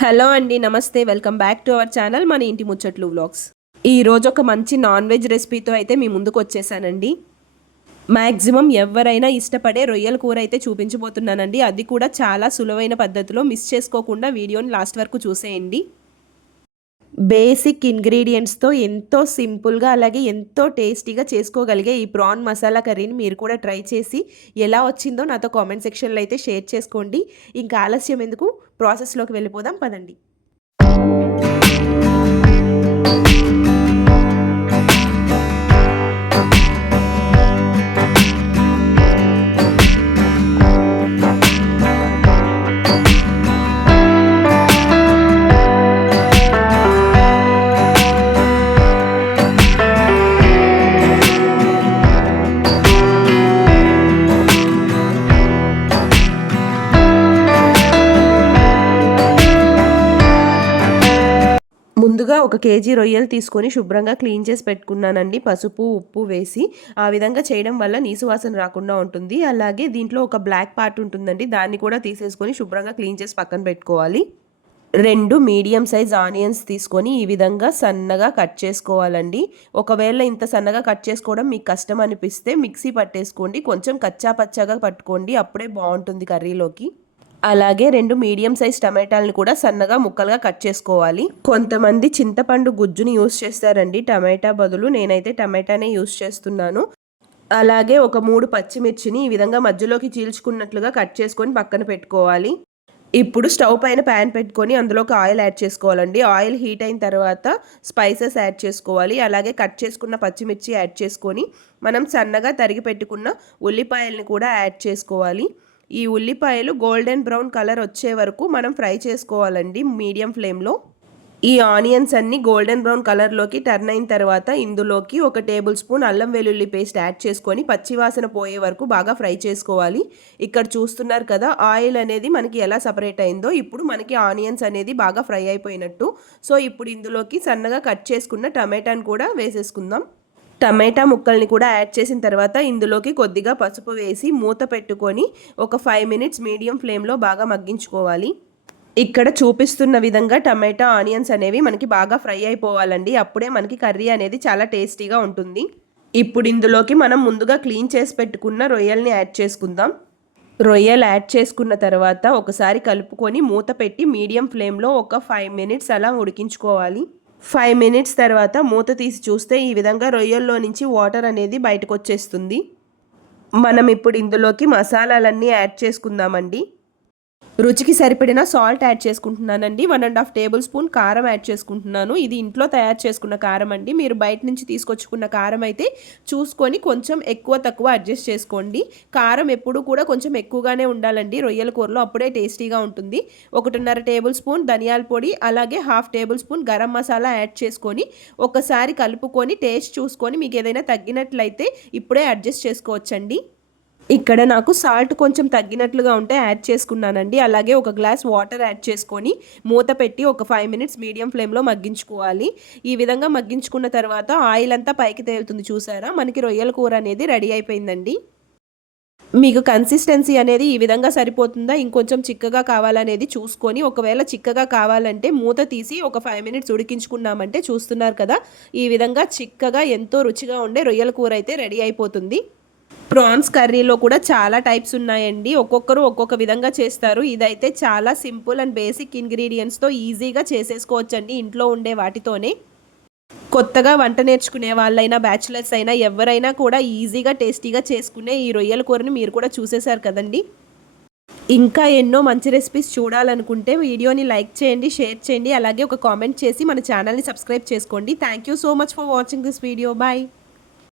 Hello అండి, నమస్తే. Welcome back to our channel మన ఇంటి ముచ్చట్లు వ్లాగ్స్. ఈరోజు ఒక మంచి నాన్ వెజ్ రెసిపీతో అయితే మీ ముందుకు వచ్చేసానండి. మ్యాక్సిమం ఎవరైనా ఇష్టపడే రొయ్యల కూర అయితే చూపించబోతున్నానండి. అది కూడా చాలా సులువైన పద్ధతిలో. మిస్ చేసుకోకుండా వీడియోని లాస్ట్ వరకు చూసేయండి. బేసిక్ ఇంగ్రీడియంట్స్తో ఎంతో సింపుల్గా అలాగే ఎంతో టేస్టీగా చేసుకోగలిగే ఈ ప్రాన్ మసాలా కర్రీని మీరు కూడా ట్రై చేసి ఎలా వచ్చిందో నాతో కామెంట్ సెక్షన్లో అయితే షేర్ చేసుకోండి. ఇంకా ఆలస్యం ఎందుకు, ప్రాసెస్లోకి వెళ్ళిపోదాం పదండి. ముందుగా 1 కేజీ రొయ్యలు తీసుకొని శుభ్రంగా క్లీన్ చేసి పెట్టుకున్నానండి. పసుపు, ఉప్పు వేసి. ఆ విధంగా చేయడం వల్ల నీసు వాసన రాకుండా ఉంటుంది. అలాగే దీంట్లో ఒక బ్లాక్ పార్ట్ ఉంటుందండి, దాన్ని కూడా తీసేసుకొని శుభ్రంగా క్లీన్ చేసి పక్కన పెట్టుకోవాలి. 2 మీడియం సైజ్ ఆనియన్స్ తీసుకొని ఈ విధంగా సన్నగా కట్ చేసుకోవాలండి. ఒకవేళ ఇంత సన్నగా కట్ చేసుకోవడం మీకు కష్టం అనిపిస్తే మిక్సీ పట్టేసుకోండి. కొంచెం కచ్చా పచ్చాగా పట్టుకోండి, అప్పుడే బాగుంటుంది కర్రీలోకి. అలాగే 2 మీడియం సైజ్ టమాటాలను కూడా సన్నగా ముక్కలుగా కట్ చేసుకోవాలి. కొంతమంది చింతపండు గుజ్జుని యూస్ చేస్తారండి టమాటా బదులు. నేనైతే టమాటానే యూస్ చేస్తున్నాను. అలాగే ఒక 3 పచ్చిమిర్చిని ఈ విధంగా మధ్యలోకి చీల్చుకున్నట్లుగా కట్ చేసుకొని పక్కన పెట్టుకోవాలి. ఇప్పుడు స్టవ్ పైన ప్యాన్ పెట్టుకొని అందులోకి ఆయిల్ యాడ్ చేసుకోవాలండి. ఆయిల్ హీట్ అయిన తర్వాత స్పైసెస్ యాడ్ చేసుకోవాలి. అలాగే కట్ చేసుకున్న పచ్చిమిర్చి యాడ్ చేసుకొని మనం సన్నగా తరిగి పెట్టుకున్న ఉల్లిపాయలను కూడా యాడ్ చేసుకోవాలి. ఈ ఉల్లిపాయలు గోల్డెన్ బ్రౌన్ కలర్ వచ్చే వరకు మనం ఫ్రై చేసుకోవాలండి మీడియం ఫ్లేమ్లో. ఈ ఆనియన్స్ అన్ని గోల్డెన్ బ్రౌన్ కలర్లోకి టర్న్ అయిన తర్వాత ఇందులోకి 1 టేబుల్ స్పూన్ అల్లం వెల్లుల్లి పేస్ట్ యాడ్ చేసుకొని పచ్చివాసన పోయే వరకు బాగా ఫ్రై చేసుకోవాలి. ఇక్కడ చూస్తున్నారు కదా, ఆయిల్ అనేది మనకి ఎలా సపరేట్ అయిందో. ఇప్పుడు మనకి ఆనియన్స్ అనేది బాగా ఫ్రై అయిపోయినట్టు. సో ఇప్పుడు ఇందులోకి సన్నగా కట్ చేసుకున్న టమాటాను కూడా వేసేసుకుందాం. టమాటా ముక్కల్ని కూడా యాడ్ చేసిన తర్వాత ఇందులోకి కొద్దిగా పసుపు వేసి మూత పెట్టుకొని ఒక 5 మినిట్స్ మీడియం ఫ్లేమ్లో బాగా మగ్గించుకోవాలి. ఇక్కడ చూపిస్తున్న విధంగా టమాటా ఆనియన్స్ అనేవి మనకి బాగా ఫ్రై అయిపోవాలండి. అప్పుడే మనకి కర్రీ అనేది చాలా టేస్టీగా ఉంటుంది. ఇప్పుడు ఇందులోకి మనం ముందుగా క్లీన్ చేసి పెట్టుకున్న రొయ్యల్ని యాడ్ చేసుకుందాం. రొయ్యలు యాడ్ చేసుకున్న తర్వాత ఒకసారి కలుపుకొని మూత పెట్టి మీడియం ఫ్లేమ్లో ఒక 5 మినిట్స్ అలా ఉడికించుకోవాలి. 5 మినిట్స్ తర్వాత మూత తీసి చూస్తే ఈ విధంగా రొయ్యల్లో నుంచి వాటర్ అనేది బయటకు వచ్చేస్తుంది. మనం ఇప్పుడు ఇందులోకి మసాలాలన్నీ యాడ్ చేసుకుందామండి. రుచికి సరిపడిన సాల్ట్ యాడ్ చేసుకుంటున్నానండి. 1.5 టేబుల్ స్పూన్ కారం యాడ్ చేసుకుంటున్నాను. ఇది ఇంట్లో తయారు చేసుకున్న కారం అండి. మీరు బయట నుంచి తీసుకొచ్చుకున్న కారం అయితే చూసుకొని కొంచెం ఎక్కువ తక్కువ అడ్జస్ట్ చేసుకోండి. కారం ఎప్పుడు కూడా కొంచెం ఎక్కువగానే ఉండాలండి రొయ్యల కూరలో, అప్పుడే టేస్టీగా ఉంటుంది. 1.5 టేబుల్ స్పూన్ ధనియాల పొడి, అలాగే 1/2 table spoon garam masala add చేసుకొని ఒకసారి కలుపుకొని టేస్ట్ చూసుకొని మీకు ఏదైనా తగ్గినట్లయితే ఇప్పుడే అడ్జస్ట్ చేసుకోవచ్చండి. ఇక్కడ నాకు సాల్ట్ కొంచెం తగ్గినట్లుగా ఉంటే యాడ్ చేసుకున్నానండి. అలాగే 1 గ్లాస్ వాటర్ యాడ్ చేసుకొని మూత పెట్టి ఒక 5 మినిట్స్ మీడియం ఫ్లేమ్లో మగ్గించుకోవాలి. ఈ విధంగా మగ్గించుకున్న తర్వాత ఆయిల్ అంతా పైకి తేలుతుంది చూసారా, మనకి రొయ్యల కూర అనేది రెడీ అయిపోయిందండి. మీకు కన్సిస్టెన్సీ అనేది ఈ విధంగా సరిపోతుందా, ఇంకొంచెం చిక్కగా కావాలనేది చూసుకొని, ఒకవేళ చిక్కగా కావాలంటే మూత తీసి ఒక 5 మినిట్స్ ఉడికించుకున్నామంటే చూస్తున్నారు కదా, ఈ విధంగా చిక్కగా ఎంతో రుచిగా ఉండే రొయ్యల కూర అయితే రెడీ అయిపోతుంది. ప్రాన్స్ కర్రీలో కూడా చాలా టైప్స్ ఉన్నాయండి. ఒక్కొక్కరు ఒక్కొక్క విధంగా చేస్తారు. ఇదైతే చాలా సింపుల్ అండ్ బేసిక్ ఇంగ్రీడియంట్స్తో ఈజీగా చేసేసుకోవచ్చండి ఇంట్లో ఉండే వాటితోనే. కొత్తగా వంట నేర్చుకునే వాళ్ళైనా బ్యాచులర్స్ అయినా ఎవరైనా కూడా ఈజీగా టేస్టీగా చేసుకునే ఈ రొయ్యల కూరని మీరు కూడా చూసేశారు కదండి. ఇంకా ఎన్నో మంచి రెసిపీస్ చూడాలనుకుంటే వీడియోని లైక్ చేయండి, షేర్ చేయండి, అలాగే ఒక కామెంట్ చేసి మన ఛానల్ని సబ్స్క్రైబ్ చేసుకోండి. Thank you so much for watching this video. Bye.